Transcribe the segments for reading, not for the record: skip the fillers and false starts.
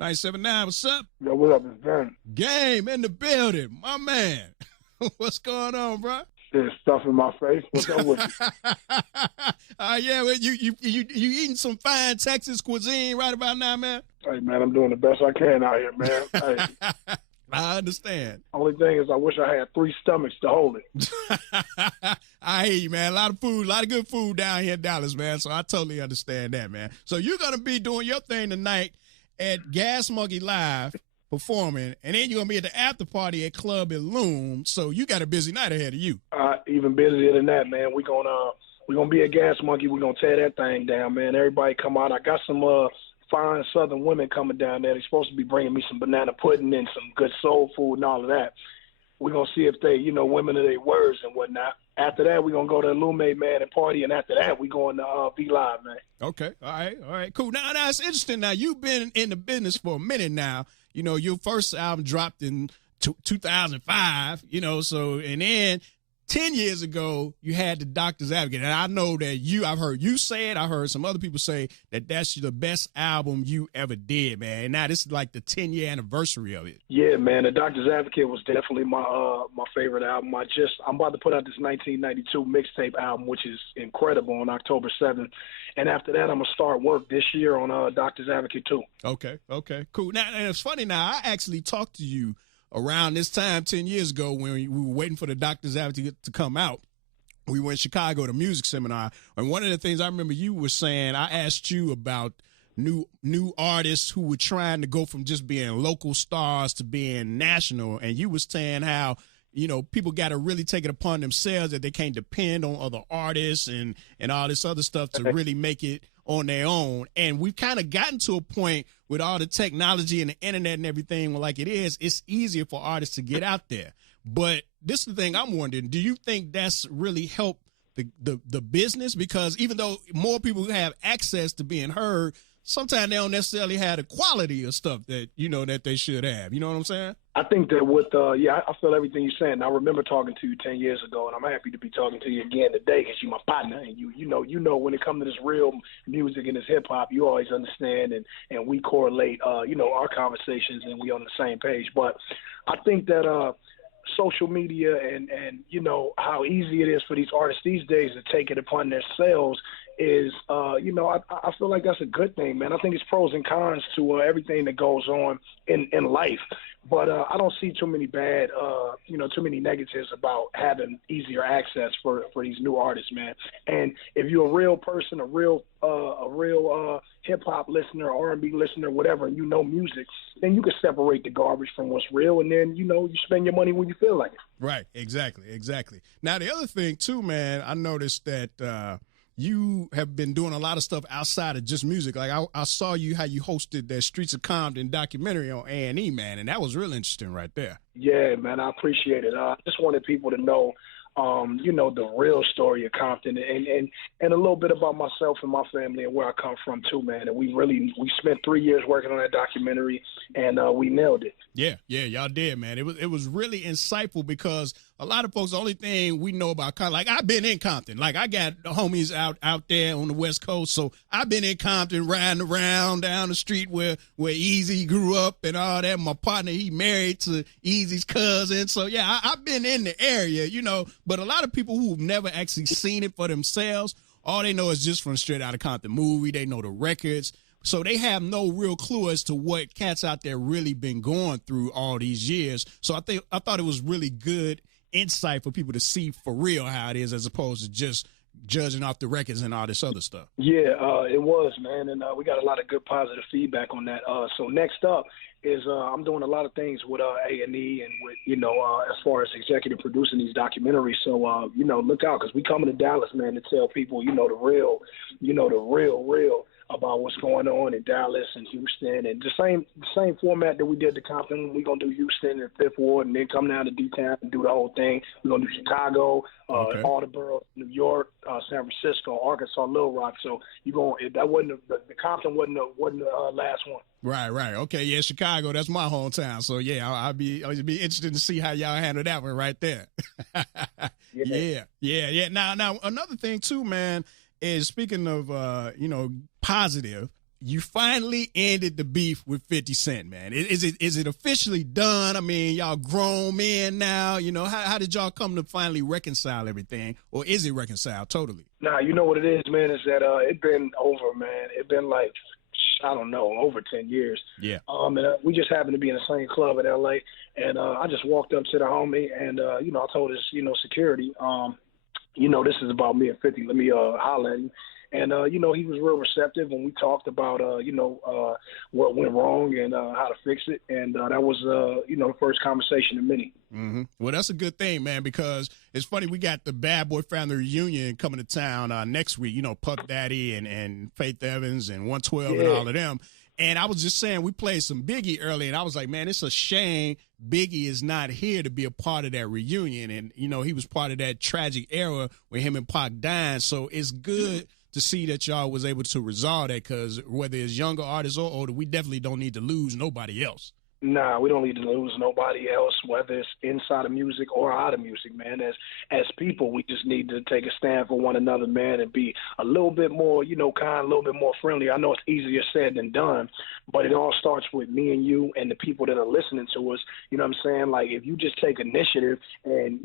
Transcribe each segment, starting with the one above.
979, what's up? Yo, what up? It's Ben. Game in the building, my man. What's going on, bro? There's stuff in my face. What's up with you? Yeah, well, you eating some fine Texas cuisine right about now, man? Hey, man, I'm doing the best I can out here, man. Hey. I understand. Only thing is I wish I had 3 stomachs to hold it. I hear you, man. A lot of food, a lot of good food down here in Dallas, man. So I totally understand that, man. So you're going to be doing your thing tonight at Gas Monkey Live performing, and then you're going to be at the after party at Club Illume. So you got a busy night ahead of you. Even busier than that, man. We're gonna be at Gas Monkey. We're going to tear that thing down, man. Everybody come out. I got some fine Southern women coming down there. They're supposed to be bringing me some banana pudding and some good soul food and all of that. We're going to see if they, women of their words and whatnot. After that, we're going to go to Illume, man, and party. And after that, we're going to be live, man. Okay. All right. Cool. Now, it's interesting. Now, you've been in the business for a minute now. You know, your first album dropped in 2005, so, and then 10 years ago, you had the Doctor's Advocate. And I know that I've heard you say it. I heard some other people say that that's the best album you ever did, man. And now this is like the 10-year anniversary of it. Yeah, man. The Doctor's Advocate was definitely my favorite album. I'm about to put out this 1992 mixtape album, which is incredible, on October 7th. And after that, I'm going to start work this year on Doctor's Advocate 2. Okay, cool. Now, and it's funny now, I actually talked to you around this time 10 years ago when we were waiting for the Doctor's Advocate to come out. We were in Chicago at a music seminar, and one of the things I remember you were saying, I asked you about new artists who were trying to go from just being local stars to being national, and you was saying how people got to really take it upon themselves that they can't depend on other artists and all this other stuff to really make it on their own. And we've kind of gotten to a point with all the technology and the internet and everything like it is, it's easier for artists to get out there. But this is the thing I'm wondering, do you think that's really helped the business? Because even though more people have access to being heard, sometimes they don't necessarily have the quality of stuff that, that they should have. You know what I'm saying? I think that I feel everything you're saying. I remember talking to you 10 years ago, and I'm happy to be talking to you again today because you're my partner. And you know when it comes to this real music and this hip-hop, you always understand, and we correlate, our conversations, and we on the same page. But I think that social media and how easy it is for these artists these days to take it upon themselves is, I feel like that's a good thing, man. I think it's pros and cons to everything that goes on in life. But I don't see too many too many negatives about having easier access for these new artists, man. And if you're a real person, a real hip hop listener, R&B listener, whatever, and music, then you can separate the garbage from what's real, and then you spend your money when you feel like it. Right, exactly. Now the other thing too, man, I noticed that you have been doing a lot of stuff outside of just music. Like I saw how you hosted that Streets of Compton documentary on A&E, man, and that was real interesting right there. Yeah, man, I appreciate it. I just wanted people to know, the real story of Compton and a little bit about myself and my family and where I come from too, man. And we spent 3 years working on that documentary, and we nailed it. Yeah, y'all did, man. It was really insightful because a lot of folks, the only thing we know about Compton, like I've been in Compton, like I got homies out there on the West Coast, so I've been in Compton riding around down the street where Easy grew up and all that. My partner, he married to Easy's cousin, so yeah, I've been in the area, but a lot of people who've never actually seen it for themselves, all they know is just from Straight Outta Compton movie. They know the records. So they have no real clue as to what cats out there really been going through all these years. So I thought it was really good insight for people to see for real how it is as opposed to just judging off the records and all this other stuff. Yeah, it was, man. And we got a lot of good positive feedback on that. So next up is I'm doing a lot of things with A&E and with, as far as executive producing these documentaries. So, look out because we coming to Dallas, man, to tell people, the real about what's going on in Dallas and Houston, and the same format that we did to Compton. We're gonna do Houston and Fifth Ward, and then come down to D-Town and do the whole thing. We're gonna do Chicago, all the boroughs, New York, San Francisco, Arkansas, Little Rock. So the Compton wasn't the last one. Right. Okay, yeah, Chicago, that's my hometown. So yeah, I'd be interested to see how y'all handle that one right there. Yeah. Now another thing too, man, is speaking of positive, you finally ended the beef with 50 Cent, man. Is it officially done? I mean, y'all grown men now. You know, how did y'all come to finally reconcile everything? Or is it reconciled totally? Nah, you know what it is, man, is that it been over, man. It been like, I don't know, over 10 years. Yeah. And we just happened to be in the same club in L.A., and I just walked up to the homie, and, I told his, security, this is about me and 50. Let me holler at you. And, he was real receptive, and we talked about, what went wrong and how to fix it. And that was, the first conversation in many. Mm-hmm. Well, that's a good thing, man, because it's funny. We got the Bad Boy Family Reunion coming to town next week, Puff Daddy and Faith Evans and 112 and all of them. And I was just saying, we played some Biggie early, and I was like, man, it's a shame Biggie is not here to be a part of that reunion. And, he was part of that tragic era when him and Pac died. So it's good to see that y'all was able to resolve that, because whether it's younger artists or older, we definitely don't need to lose nobody else. Nah, we don't need to lose nobody else, whether it's inside of music or out of music, man. As people, we just need to take a stand for one another, man, and be a little bit more, kind, a little bit more friendly. I know it's easier said than done, but it all starts with me and you and the people that are listening to us. You know what I'm saying? Like, if you just take initiative and,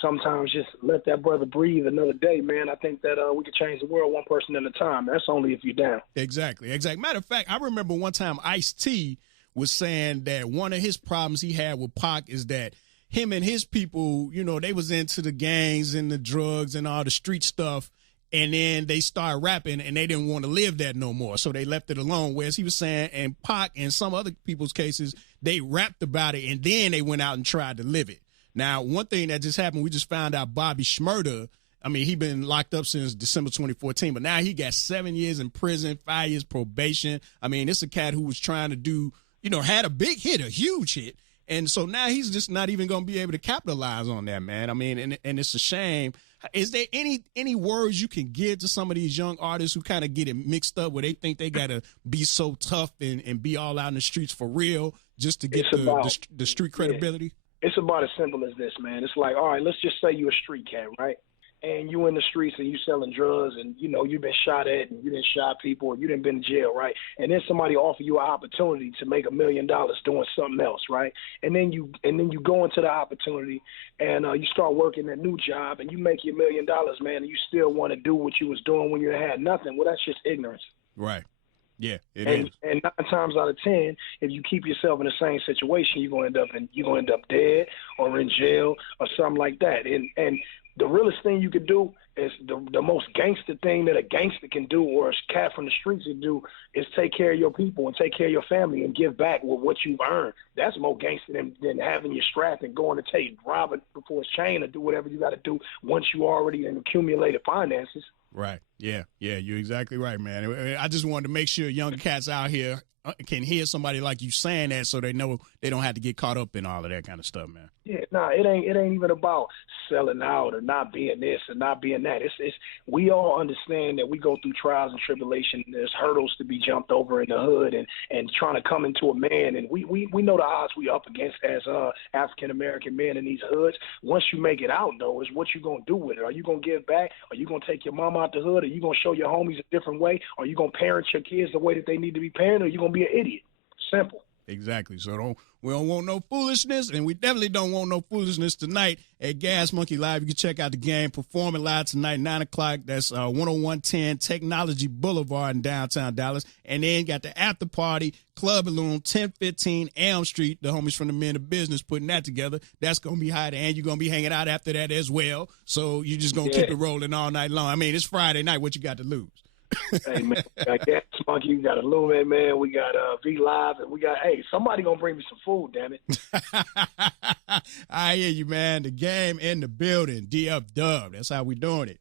sometimes just let that brother breathe another day, man, I think that we could change the world one person at a time. That's only if you're down. Exactly. Matter of fact, I remember one time Ice-T was saying that one of his problems he had with Pac is that him and his people, they was into the gangs and the drugs and all the street stuff, and then they started rapping and they didn't want to live that no more, so they left it alone. Whereas he was saying, and Pac and some other people's cases, they rapped about it and then they went out and tried to live it. Now, one thing that just happened, we just found out Bobby Shmurda, I mean, he been locked up since December 2014, but now he got 7 years in prison, 5 years probation. I mean, it's a cat who was trying to do, had a big hit, a huge hit. And so now he's just not even going to be able to capitalize on that, man. I mean, and it's a shame. Is there any words you can give to some of these young artists who kind of get it mixed up, where they think they got to be so tough and be all out in the streets for real just to get the street credibility? Yeah. It's about as simple as this, man. It's like, all right, let's just say you're a street cat, right? And you in the streets and you selling drugs and, you've been shot at and you done shot people and you done been in jail, right? And then somebody offer you an opportunity to make $1 million doing something else, right? And then you go into the opportunity and you start working a new job and you make your $1 million, man, and you still want to do what you was doing when you had nothing. Well, that's just ignorance. Right. Yeah, it is. And 9 times out of 10, if you keep yourself in the same situation, you're gonna end up dead or in jail or something like that. And the realest thing you could do is the most gangster thing that a gangster can do, or a cat from the streets can do, is take care of your people and take care of your family and give back with what you've earned. That's more gangster than having your strap and going to rob it before it's chain or do whatever you got to do once you already accumulated finances. Right. Yeah. You're exactly right, man. I just wanted to make sure younger cats out here can hear somebody like you saying that, so they know they don't have to get caught up in all of that kind of stuff, man. Yeah, it ain't even about selling out or not being this or not being that. It's we all understand that we go through trials and tribulation. There's hurdles to be jumped over in the hood and trying to come into a man. And we know the odds we up against as African American men in these hoods. Once you make it out, though, is what you gonna do with it. Are you gonna give back? Are you gonna take your mom out the hood? Are you gonna show your homies a different way? Are you gonna parent your kids the way that they need to be parented? Or are you gonna be an idiot? Simple. Exactly. So we don't want no foolishness, and we definitely don't want no foolishness tonight at Gas Monkey Live. You can check out the game performing live tonight, 9 o'clock. That's 10110 Technology Boulevard in downtown Dallas. And then got the after party, Club Balloon, 1015 Elm Street. The homies from the Men of Business putting that together. That's going to be hot, and you're going to be hanging out after that as well. So you're just going to keep it rolling all night long. I mean, it's Friday night. What you got to lose? Hey, man, we got Gas Monkey, we got Illuminate, man, we got V Live, and we got, hey, somebody gonna bring me some food, damn it. I hear you, man. The game in the building, DF Dub. That's how we doing it.